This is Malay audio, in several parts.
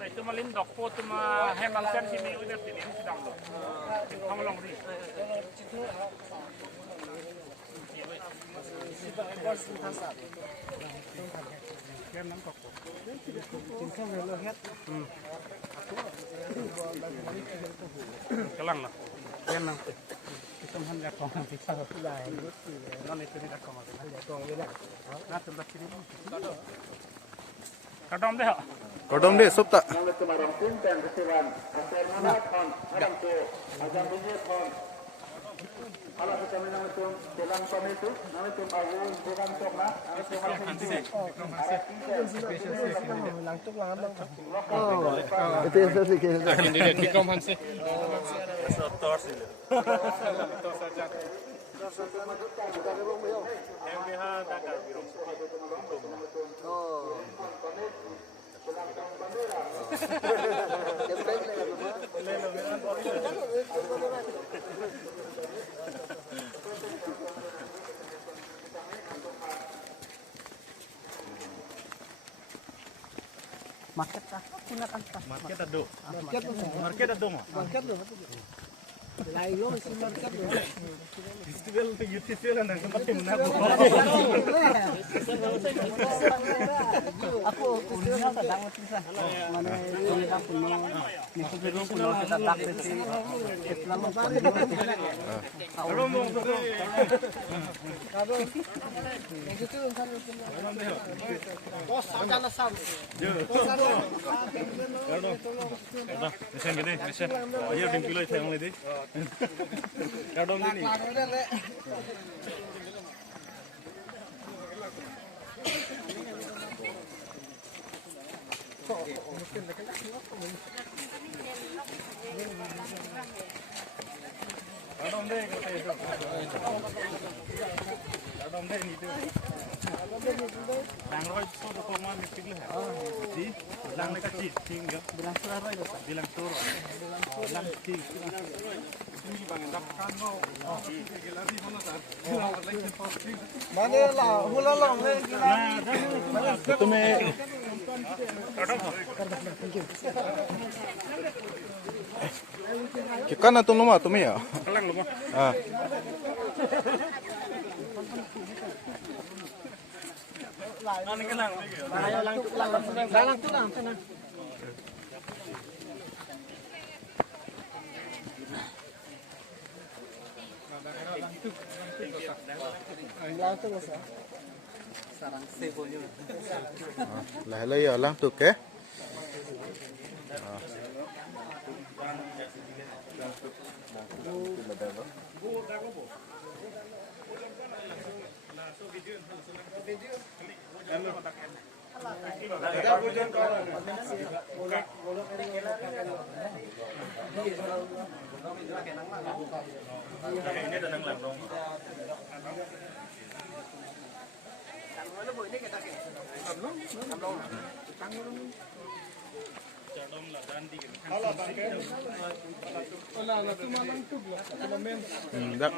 Itu malin dokpo tu mah hemalkan sini udah sini sedang lo. Kamu long di. Kelang lah. Kelang. Kita hendak kau nanti tahu sudah. Nanti itu tidak kau makan. Kau tidak. Nanti tempat sini. Kadang deh. Kodom deh, sup tak? Market tak? Gunakan tas. Market ada. Market ada mah. Market tu. Lain lo si market tu. Festival tu youth festival kan tempat mana? Aku festival tak dapat susah. Mana kita punya ni punya kita tak sesi. Islam apa? Kalau mau tu. Kalau itu tu kan. Bos ada sam. Dah, mesin gede, mesin. Ayo dengkilo itu yang lagi. Kadang ni. Kadang deh kata itu. Kadang deh ni tu. Lang roy so tu kau mah mesti lah. Di lang nak cip, tinggal. Bilang surah roy tu. Bilang tur. Lang cip. Ini bang dak kan mau. Lagi mana tak? Mana lah, hula long le. Itu me. Kikan na tulong mo, tumi ya. Kelang lu mah. Ah. Mana kelang? Lang tu lang sana. Lang tu masa. Sarang sebolnya. Lahi-lahi ya lang tu ke. Ini ada nang lang dong. Dak.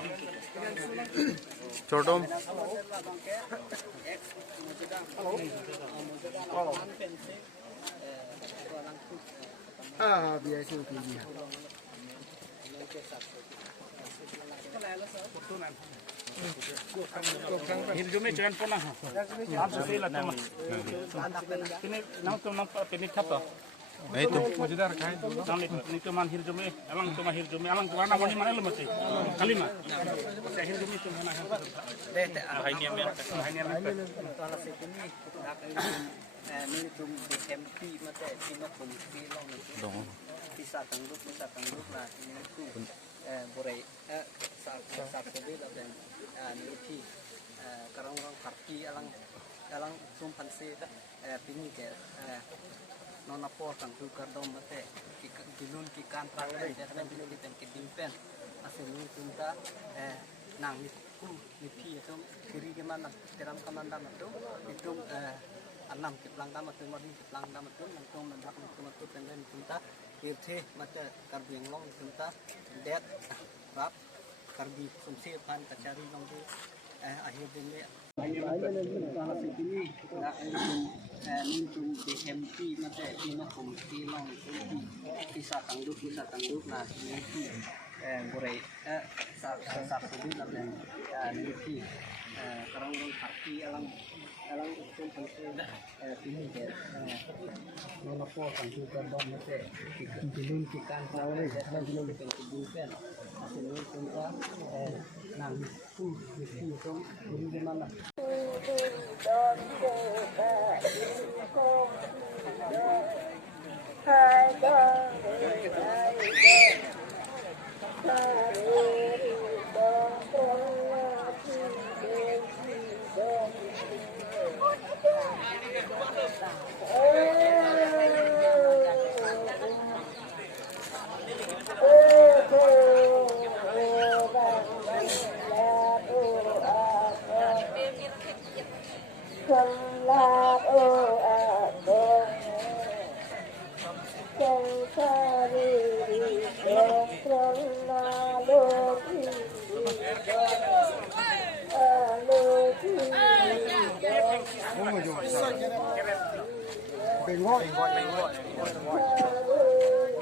Chodom. Ah, biasa tu dia. Hirjumi jangan pernah. Langsung sila teman. Ini nampak penit apa? Nah itu. Mujidar kain. Ini cuma hirjumi, alang cuma hirjumi, alang mana mana lu masih. Kalima. Saya hirjumi cuma mana. Hanya Kalau sekini ini tu SMP macam Cina polisi long itu. Dong. Bisa tangguh lah ini tu. Boleh saat covid dan ini orang parti alang sumpan se pini ke nona po tangguh kardom mate dinun ki kontrak dan dinun kita ki dimpen asal ni tunta nang ni itu kiri gimana teram kamandam itu anam kiplang dama tu mari kiplang dama tu nangtung mendak nangtung tu tenden tunta irthe mata karbing long tunta det rap karbi sumsi pan kacari long tu akhir din nung BMP mate ino komiti long bisa tangduk nah ini borai sa covid dan ini karang parti alang usum pensi ini nono po tangduk dan mate dilun kikan sawe dan dilun kikan kubukan asli punta nang itu dong ini mana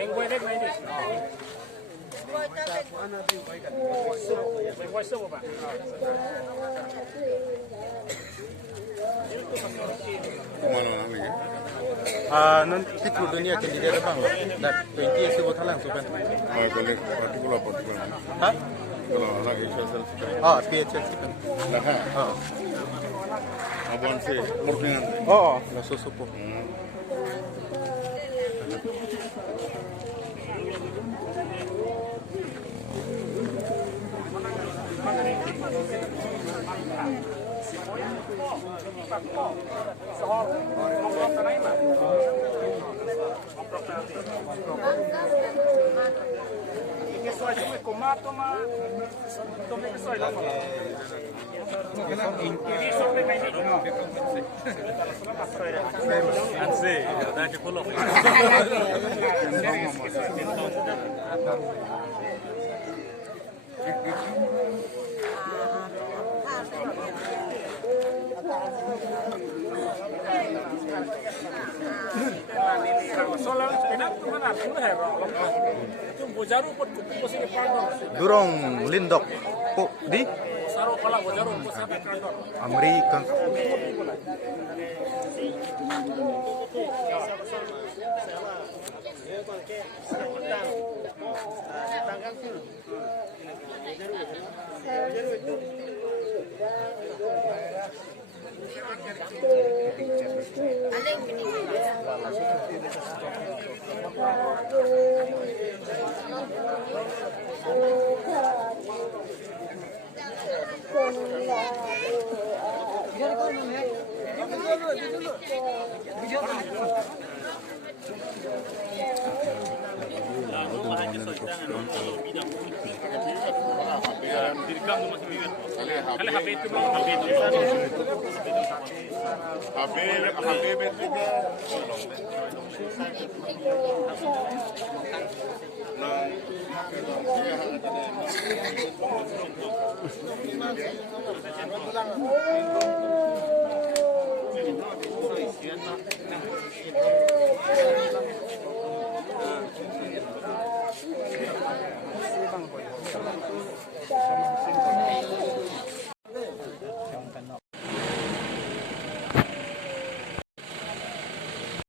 Benggoy dek main dek. Benggoy semua pak. Mana orang ni? Non titul dunia candidate bang. Dat 20 years ago thalang supan. Kalau particular. Hah? Kalau orang HSL. PHL supan. Lah ha. Abang se murningan. Lah susupo. Durong lindok po di Amerika. Habib